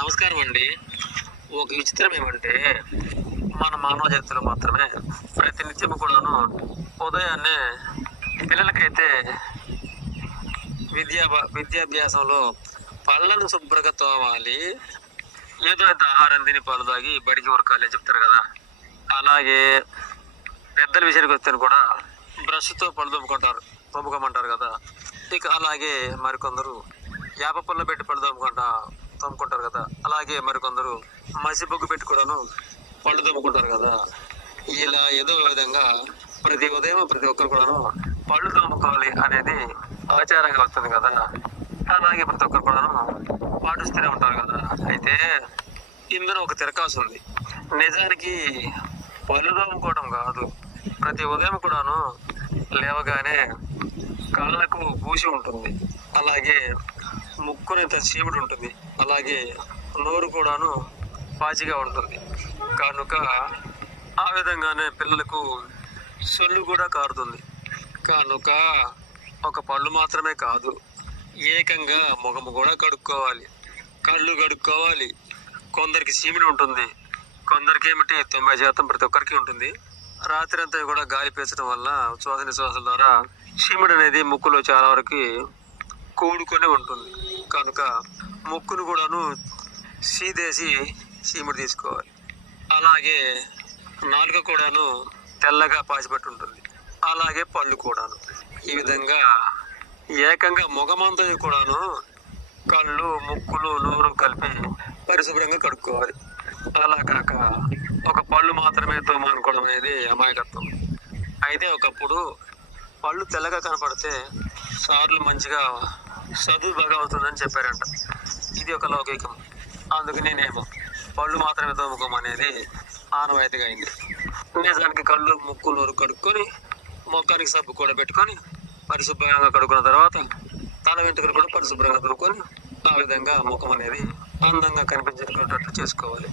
నమస్కారం అండి. ఒక విచిత్రం ఏమంటే మన మానవ జాతిలో మాత్రమే ప్రతినిత్యం కూడాను ఉదయాన్నే పిల్లలకైతే విద్యాభ్యాసంలో పళ్ళను శుభ్రంగా తోమాలి, ఏదో అయితే ఆహారం తిని పళ్ళు తాగి బడికి ఉరకాలి అని చెప్తారు కదా. అలాగే పెద్దల విషయానికి వస్తే కూడా బ్రష్తో పళ్ళు తోముకోమంటారు కదా. ఇక అలాగే మరికొందరు వేప పుల్ల పెట్టి పళ్ళు తోముకుంటారు కదా. అలాగే మరికొందరు మసి బొగ్గు పెట్టి కూడాను పళ్ళు తోముకుంటారు కదా. ఇలా ఏదో విధంగా ప్రతి ఉదయం ప్రతి ఒక్కరు కూడాను పళ్ళు తోముకోవాలి అనేది ఆచారంగా వస్తుంది కదా. అలాగే ప్రతి ఒక్కరు కూడాను పాటిస్తూనే ఉంటారు కదా. అయితే ఇందులో ఒక తిరకాసు ఉంది. నిజానికి పళ్ళు తోముకోవడం కాదు, ప్రతి ఉదయం కూడాను లేవగానే కాళ్ళకు పూసి ఉంటుంది, అలాగే ముక్కునైతే చీముడు ఉంటుంది, అలాగే నోరు కూడాను పాచిగా ఉంటుంది. కనుక ఆ విధంగానే పిల్లలకు సొల్లు కూడా కారుతుంది. కనుక ఒక పళ్ళు మాత్రమే కాదు, ఏకంగా ముఖము కూడా కడుక్కోవాలి, కళ్ళు కడుక్కోవాలి. కొందరికి చీమిడి ఉంటుంది, కొందరికి ఏమిటి 90% ప్రతి ఒక్కరికి ఉంటుంది. రాత్రి అంతా కూడా గాలి పీల్చడం వల్ల శ్వాసల ద్వారా చీమిడి అనేది ముక్కులో చాలా వరకు కూడుకొని ఉంటుంది. కనుక ముక్కును కూడాను సీదేసి చీమిడి తీసుకోవాలి. అలాగే నాలుక కూడాను తెల్లగా పాచిపెట్టి ఉంటుంది, అలాగే పళ్ళు కూడాను. ఈ విధంగా ఏకంగా ముఖమంతా కూడాను కళ్ళు, ముక్కులు, నోరు కలిపి పరిశుభ్రంగా కడుక్కోవాలి. అలా కాక ఒక పళ్ళు మాత్రమే తోమనుకోవడం అనేది అమాయకత్వం. అయితే ఒకప్పుడు పళ్ళు తెల్లగా కనపడితే సార్లు మంచిగా చదువు బాగా అవుతుందని చెప్పారంట. ఇది ఒక లౌకికం. అందుకనేనేమో పళ్ళు మాత్రమే తోముకోమనేది ఆనవాయితీగా అయింది. నిజానికి కళ్ళు, ముక్కు, నోరు కడుక్కొని ముఖానికి సబ్బు కూడా పెట్టుకొని పరిశుభ్రంగా కడుక్కున్న తర్వాత తల వెంట్రుకలు కూడా పరిశుభ్రంగా తోముకొని ఆ విధంగా ముఖం అనేది అందంగా కనిపించేటట్టు చేసుకోవాలి.